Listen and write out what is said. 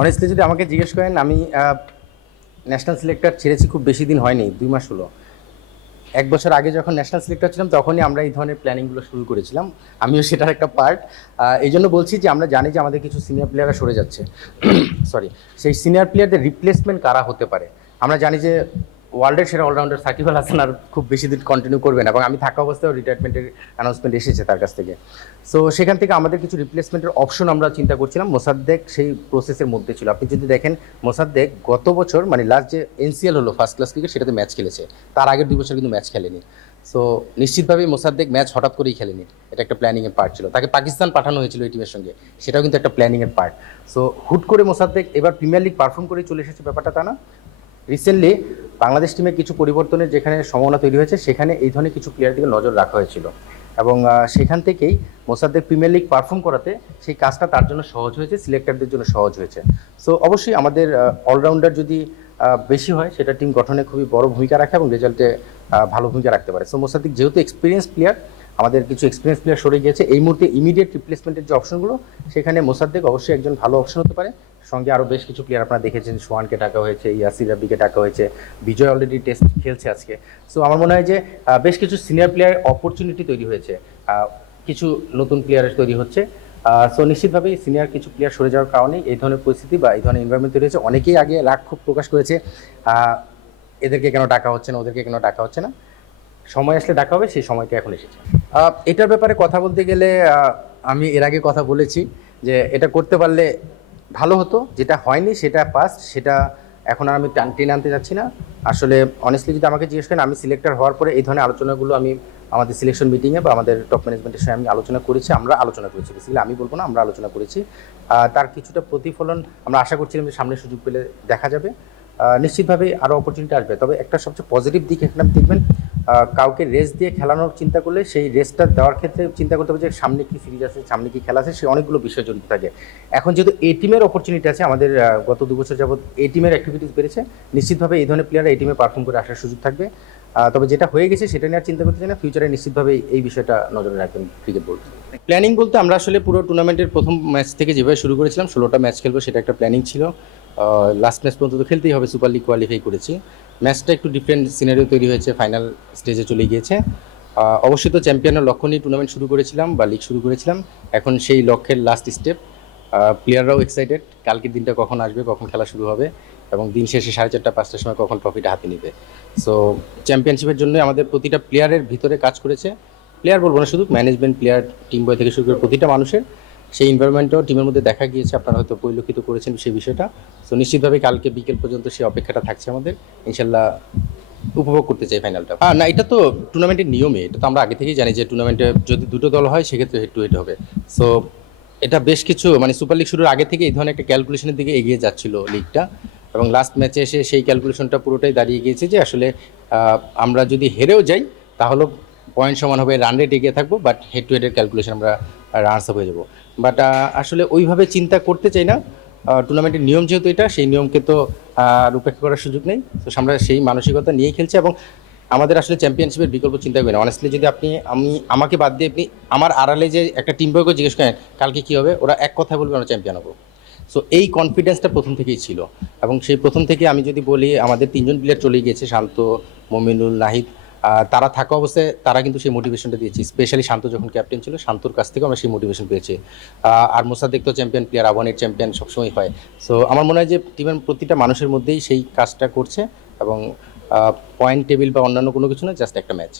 Honestly যদি আমাকে জিজ্ঞেস করেন, আমি ন্যাশনাল সিলেক্টর ছেড়েছি খুব বেশি দিন হয়নি, দুই মাস হলো। এক বছর আগে যখন ন্যাশনাল সিলেক্টর ছিলাম, তখনই আমরা এই ধরনের প্ল্যানিংগুলো শুরু করেছিলাম। আমিও সেটার একটা পার্ট এই জন্য বলছি যে, আমরা জানি যে আমাদের কিছু সিনিয়র প্লেয়াররা সরে যাচ্ছে। সরি সেই সিনিয়র প্লেয়ারদের রিপ্লেসমেন্ট কারা হতে পারে? আমরা জানি যে ওয়ার্ল্ডের সেরা অলরাউন্ডার সাকিব আল হাসান আর খুব বেশি দিন কন্টিনিউ করবেন এবং আমি থাকা অবস্থায় রিটায়ারমেন্টের অ্যানাউন্সমেন্ট এসেছে তার কাছ থেকে। সো সেখান থেকে আমাদের কিছু রিপ্লেসমেন্টের অপশন আমরা চিন্তা করছিলাম। মোসাদ্দেক সেই প্রসেসের মধ্যে ছিল। আপনি যদি দেখেন, মোসাদ্দেক গত বছর মানে লাস্ট যে এনসিএল হলো ফার্স্ট ক্লাস ক্রিকেট সেটাতে ম্যাচ খেলেছে। তার আগের দুই বছর কিন্তু ম্যাচ খেলেনি। সো নিশ্চিতভাবেই মোসাদ্দেক ম্যাচ হঠাৎ করেই খেলেনি। এটা একটা প্ল্যানিংয়ের পার্ট ছিল। তাকে পাকিস্তান পাঠানো হয়েছিল এই টিমের সঙ্গে। সেটাও কিন্তু একটা প্ল্যানিংয়ের পার্ট সো হুট করে মোসাদ্দেক এবার প্রিমিয়ার লিগ পারফর্ম করে চলে এসেছে ব্যাপারটা, তা না? রিসেন্টলি বাংলাদেশ টিমে কিছু পরিবর্তনের যেখানে সম্ভাবনা তৈরি হয়েছে, সেখানে এই ধরনের কিছু প্লেয়ার দিকে নজর রাখা হয়েছিল। এবং সেখান থেকেই মোসাদ্দেক প্রিমিয়ার লিগ পারফর্ম করাতে সেই কাজটা তার জন্য সহজ হয়েছে সিলেক্টরদের জন্য সহজ হয়েছে। সো অবশ্যই আমাদের অলরাউন্ডার যদি বেশি হয়, সেটা টিম গঠনে খুবই বড় ভূমিকা রাখে এবং রেজাল্টে ভালো ভূমিকা রাখতে পারে। সো মোসাদ্দিক যেহেতু এক্সপিরিয়েন্স প্লেয়ার আমাদের কিছু এক্সপিরিয়েন্স প্লেয়ার সরে গিয়েছে। এই মুহূর্তে ইমিডিয়েট রিপ্লেসমেন্টের যে অপশনগুলো সেখানে মোসাদ্দেক অবশ্যই একজন ভালো অপশন হতে পারে। সঙ্গে আরও বেশ কিছু প্লেয়ার আপনারা দেখেছেন, সোহানকে ডাকা হয়েছে, ইয়াসির রাব্বিকে ডাকা হয়েছে, বিজয় অলরেডি টেস্ট খেলছে আজকে। সো আমার মনে হয় যে বেশ কিছু সিনিয়র প্লেয়ার অপরচুনিটি তৈরি হয়েছে। কিছু নতুন প্লেয়ার তৈরি হচ্ছে। সো নিশ্চিতভাবেই সিনিয়র কিছু প্লেয়ার সরে যাওয়ার কারণে এই ধরনের পরিস্থিতি বা এই ধরনের এনভায়রনমেন্ট তৈরি হয়েছে। অনেকেই আগে রাগ খুব প্রকাশ করেছে এদেরকে কেন ডাকা হচ্ছে না, ওদেরকে কেন ডাকা হচ্ছে না। সময় আসলে দেখা হবে, সেই সময়টা এখন এসেছে। এটার ব্যাপারে কথা বলতে গেলে আমি এর আগে কথা বলেছি যে এটা করতে পারলে ভালো হতো। যেটা হয়নি, সেটা পাস্ট সেটা এখন আর আমি টান আনতে যাচ্ছি না। আসলে অনেস্টলি যদি আমাকে জিজ্ঞেস করেন, আমি সিলেক্টর হওয়ার পরে এই ধরনের আলোচনাগুলো আমি আমাদের সিলেকশন মিটিংয়ে বা আমাদের টপ ম্যানেজমেন্টের সঙ্গে আমি আলোচনা করেছি, আমরা আলোচনা করেছি। বেসিক্যালি আমি বলব না, আমরা আলোচনা করেছি। তার কিছুটা প্রতিফলন আমরা আশা করছিলাম যে সামনে সুযোগ পেলে দেখা যাবে। নিশ্চিতভাবেই আরও অপরচুনিটি আসবে। তবে একটা সবচেয়ে পজিটিভ দিক এখানে দেখবেন কাউকে রেস দিয়ে খেলানোর চিন্তা করলে সেই রেসটা দেওয়ার ক্ষেত্রে চিন্তা করতে হবে যে সামনে কি সিরিজ আছে, সামনে কি খেলা আছে, সে অনেকগুলো বিষয় জড়িত থাকে। এখন যেহেতু এ টিমের অপরচুনিটি আছে, আমাদের গত দু বছর যাবত এ টিমের অ্যাক্টিভিটিস বেড়েছে, নিশ্চিতভাবে এই ধরনের প্লেয়াররা এই টিমে পারফর্ম করে আসার সুযোগ থাকবে। তবে যেটা হয়ে গেছে সেটা নিয়ে আর চিন্তা করতে চাই না ফিউচারে নিশ্চিতভাবে এই বিষয়টা নজরে রাখবেন ক্রিকেট বোর্ড প্ল্যানিং বলতে আমরা আসলে পুরো টুর্নামেন্টের প্রথম ম্যাচ থেকে যেভাবে শুরু করেছিলাম, ষোলোটা ম্যাচ খেলব সেটা একটা প্ল্যানিং ছিল। লাস্ট ম্যাচ পর্যন্ত তো খেলতেই হবে সুপার লিগ কোয়ালিফাই করেছি। ম্যাচটা একটু ডিফারেন্ট সিনারিও তৈরি হয়েছে ফাইনাল স্টেজে চলে গিয়েছে। অবশ্যই তো চ্যাম্পিয়নের লক্ষ্য নিয়ে টুর্নামেন্ট শুরু করেছিলাম বা লিগ শুরু করেছিলাম। এখন সেই লক্ষ্যের লাস্ট স্টেপ প্লেয়াররাও এক্সাইটেড কালকের দিনটা কখন আসবে, কখন খেলা শুরু হবে, এবং দিন শেষে সাড়ে চারটা, পাঁচটার সময় কখন ট্রফিটা হাতে নেবে। সো চ্যাম্পিয়নশিপের জন্য আমাদের প্রতিটা প্লেয়ারের ভিতরে কাজ করেছে। প্লেয়ার বলব না শুধু ম্যানেজমেন্ট প্লেয়ার টিম বয় থেকে শুরু করে প্রতিটা মানুষের। সেই এনভায়রনমেন্টও টিমের মধ্যে দেখা গিয়েছে, আপনারা হয়তো পরিলক্ষিত করেছেন সেই বিষয়টা। সো নিশ্চিতভাবে কালকে বিকেল পর্যন্ত সেই অপেক্ষাটা থাকছে আমাদের। ইনশাল্লাহ উপভোগ করতে চাই ফাইনালটা আর না, এটা তো টুর্নামেন্টের নিয়মে, এটা তো আমরা আগে থেকেই জানি যে টুর্নামেন্টে যদি দুটো দল হয়, সেক্ষেত্রে হেড টু হেড হবে। সো এটা বেশ কিছু মানে সুপার লিগ শুরুর আগে থেকে এই ধরনের একটা ক্যালকুলেশনের দিকে এগিয়ে যাচ্ছিল লিগটা এবং লাস্ট ম্যাচে এসে সেই ক্যালকুলেশনটা পুরোটাই দাঁড়িয়ে গিয়েছে যে আসলে আমরা যদি হেরেও যাই, তাহলেও পয়েন্ট সমান হবে রান রেট এগিয়ে থাকব বাট হেড টু হেডের ক্যালকুলেশন আমরা রানস হয়ে যাব। বাট আসলে ওইভাবে চিন্তা করতে চাই না। টুর্নামেন্টের নিয়ম যেহেতু এটা, সেই নিয়মকে তো আর উপেক্ষা করার সুযোগ নেই। তো আমরা সেই মানসিকতা নিয়েই খেলছি এবং আমাদের আসলে চ্যাম্পিয়নশিপের বিকল্প চিন্তা করি না। অনেস্টলি যদি আপনি, আমি, আমাকে বাদ দিয়ে আপনি আমার আড়ালে যে একটা টিম বয়কে জিজ্ঞেস করেন, কালকে কী হবে? ওরা এক কথা বলবে, আমরা চ্যাম্পিয়ন হব। সো এই কনফিডেন্সটা প্রথম থেকেই ছিল। এবং সেই প্রথম থেকে আমি যদি বলি, আমাদের তিনজন প্লেয়ার চলে গিয়েছে, শান্ত, মমিনুল, নাহিদ। তারা থাকা অবস্থায় তারা কিন্তু সেই মোটিভেশনটা দিয়েছে। স্পেশালি শান্ত যখন ক্যাপ্টেন ছিল, শান্তর কাছ থেকে আমরা সেই মোটিভেশন পেয়েছি। আর মোসাদ্দেক তো চ্যাম্পিয়ন প্লেয়ার আবানের চ্যাম্পিয়ন সবসময় হয়। সো আমার মনে হয় যে টিমের প্রতিটা মানুষের মধ্যেই সেই কাজটা করছে এবং পয়েন্ট টেবিল বা অন্যান্য কোনো কিছু না জাস্ট একটা ম্যাচ